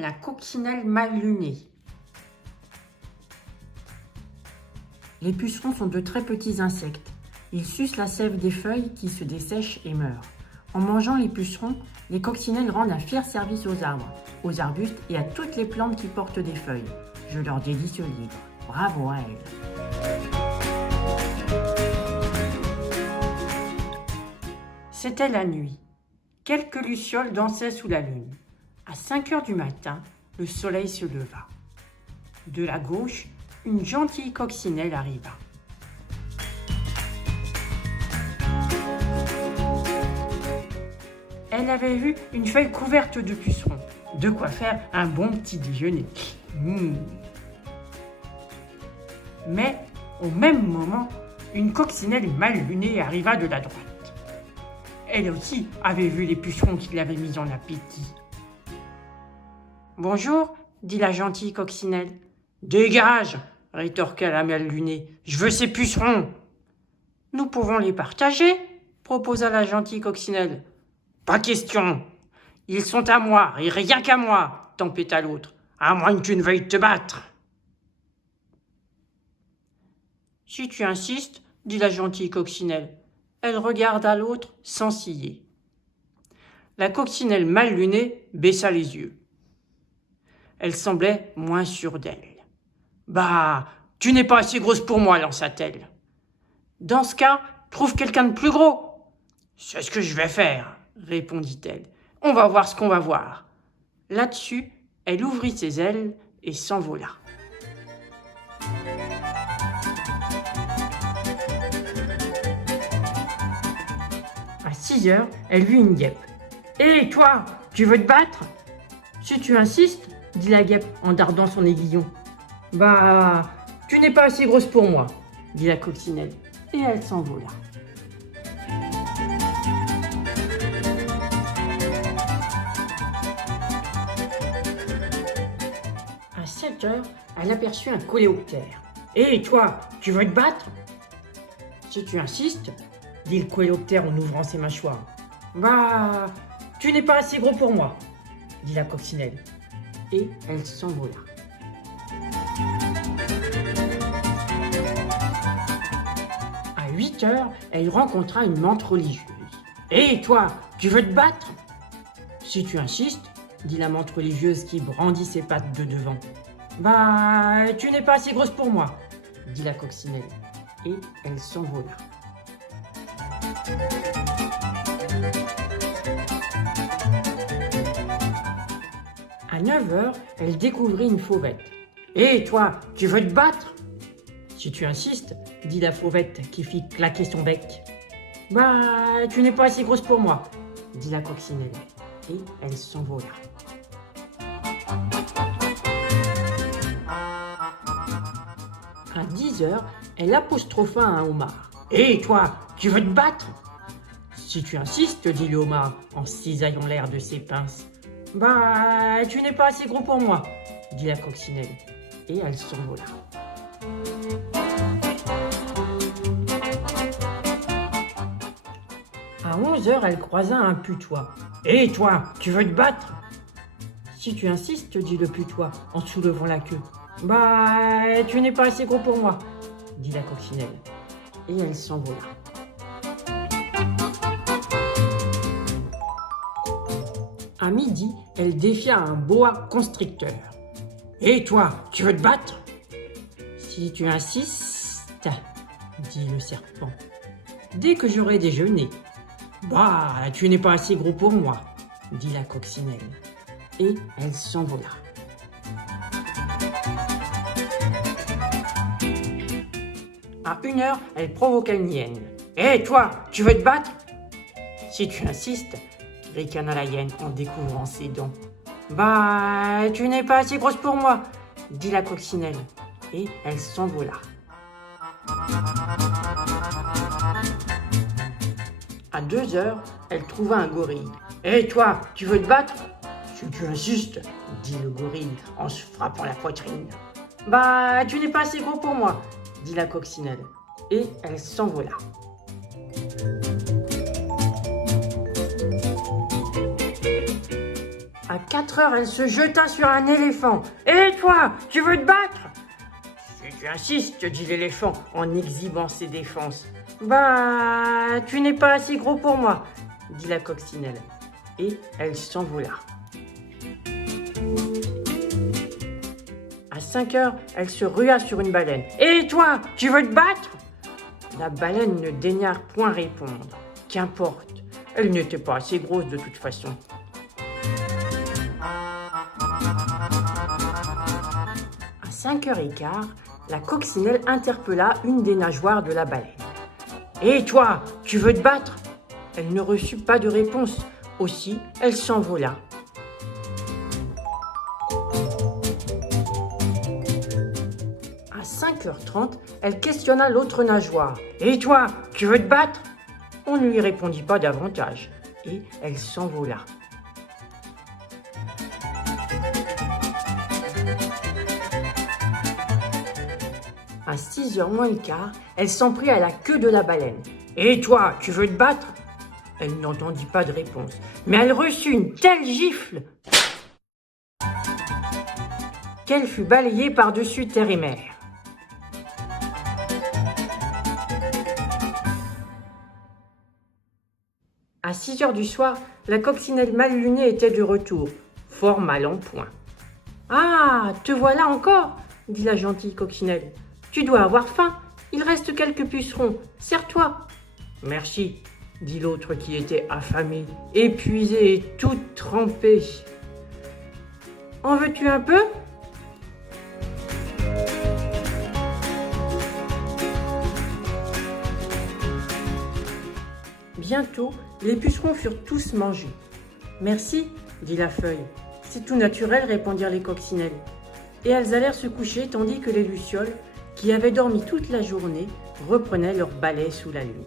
La coccinelle mal lunée. Les pucerons sont de très petits insectes. Ils sucent la sève des feuilles qui se dessèchent et meurent. En mangeant les pucerons, les coccinelles rendent un fier service aux arbres, aux arbustes et à toutes les plantes qui portent des feuilles. Je leur dédie ce livre. Bravo à elles. C'était la nuit. Quelques lucioles dansaient sous la lune. À 5 heures du matin, le soleil se leva. De la gauche, une gentille coccinelle arriva. Elle avait vu une feuille couverte de pucerons. De quoi faire un bon petit déjeuner. Mais, au même moment, une coccinelle mal lunée arriva de la droite. Elle aussi avait vu les pucerons qui l'avaient mis en appétit. « Bonjour, dit la gentille coccinelle. « Dégage, rétorqua la mal lunée. Je veux ces pucerons. Nous pouvons les partager, proposa la gentille coccinelle. Pas question. Ils sont à moi, et rien qu'à moi, tempêta l'autre, à moins que tu ne veuilles te battre. Si tu insistes, dit la gentille coccinelle. Elle regarda l'autre sans ciller. La coccinelle mal lunée baissa les yeux. Elle semblait moins sûre d'elle. « Bah, tu n'es pas assez grosse pour moi, lança-t-elle. Dans ce cas, trouve quelqu'un de plus gros. C'est ce que je vais faire, répondit-elle. On va voir ce qu'on va voir. Là-dessus, elle ouvrit ses ailes et s'envola. À 6 heures, elle vit une guêpe. « Hé, toi, tu veux te battre ?»« Si tu insistes, dit la guêpe en dardant son aiguillon. « Bah, tu n'es pas assez grosse pour moi, dit la coccinelle, et elle s'envola. À 7 heures, elle aperçut un coléoptère. « Hé, toi, tu veux te battre ?»« Si tu insistes, dit le coléoptère en ouvrant ses mâchoires. « Bah, tu n'es pas assez gros pour moi, dit la coccinelle, et elle s'envola. À 8 heures, elle rencontra une menthe religieuse. « Hé, toi, tu veux te battre ?»« Si tu insistes, dit la menthe religieuse qui brandit ses pattes de devant. « Bah, tu n'es pas assez grosse pour moi, dit la coccinelle, et elle s'envola. À 9 heures, elle découvrit une fauvette. « Hé, toi, tu veux te battre ?»« Si tu insistes, dit la fauvette qui fit claquer son bec. « Bah, tu n'es pas assez grosse pour moi, dit la coccinelle, et elle s'envola. À 10 heures, elle apostropha un homard. « Hé, toi, tu veux te battre ?»« Si tu insistes, dit le homard en cisaillant l'air de ses pinces. « Bah, tu n'es pas assez gros pour moi, dit la coccinelle, et elle s'envola. À 11 heures, elle croisa un putois. « Hé, toi, tu veux te battre ?»« Si tu insistes, dit le putois en soulevant la queue. « Bah, tu n'es pas assez gros pour moi, dit la coccinelle, et elle s'envola. À midi, elle défia un boa constricteur. « Hé, toi, tu veux te battre ?»« Si tu insistes, dit le serpent, dès que j'aurai déjeuné. »« Bah, tu n'es pas assez gros pour moi, dit la coccinelle, et elle s'envola. À 1 heure, elle provoqua une hyène. « Hé, toi, tu veux te battre ?»« Si tu insistes, ricana la hyène en découvrant ses dents. « Bah, tu n'es pas assez grosse pour moi, dit la coccinelle, et elle s'envola. À 2 heures, elle trouva un gorille. « Hé, toi, tu veux te battre ?»« Si tu insistes, dit le gorille en se frappant la poitrine. « Bah, tu n'es pas assez gros pour moi, dit la coccinelle, et elle s'envola. » À 4 heures, elle se jeta sur un éléphant. « Et toi, tu veux te battre ?» « Si tu insistes, dit l'éléphant en exhibant ses défenses. »« Bah, tu n'es pas assez gros pour moi, dit la coccinelle. Et elle s'envola. À 5 heures, elle se rua sur une baleine. « Et toi, tu veux te battre ?» La baleine ne daigna point répondre. Qu'importe, elle n'était pas assez grosse de toute façon. À 5h15, la coccinelle interpella une des nageoires de la baleine. « Et toi, tu veux te battre ?» Elle ne reçut pas de réponse. Aussi, elle s'envola. À 5h30, elle questionna l'autre nageoire. « Et toi, tu veux te battre ?» On ne lui répondit pas davantage et elle s'envola. À 6h moins le quart, elle s'en prit à la queue de la baleine. « Et toi, tu veux te battre ?» Elle n'entendit pas de réponse, mais elle reçut une telle gifle qu'elle fut balayée par-dessus terre et mer. À 6h du soir, la coccinelle mal lunée était de retour, fort mal en point. « Ah, te voilà encore !» dit la gentille coccinelle. « Tu dois avoir faim, il reste quelques pucerons, sers-toi !»« Merci !» dit l'autre qui était affamée, épuisée et toute trempée. « En veux-tu un peu ?» Bientôt, les pucerons furent tous mangés. « Merci, dit la feuille. « C'est tout naturel, répondirent les coccinelles. Et elles allèrent se coucher tandis que les lucioles, qui avaient dormi toute la journée, reprenaient leur balai sous la lune.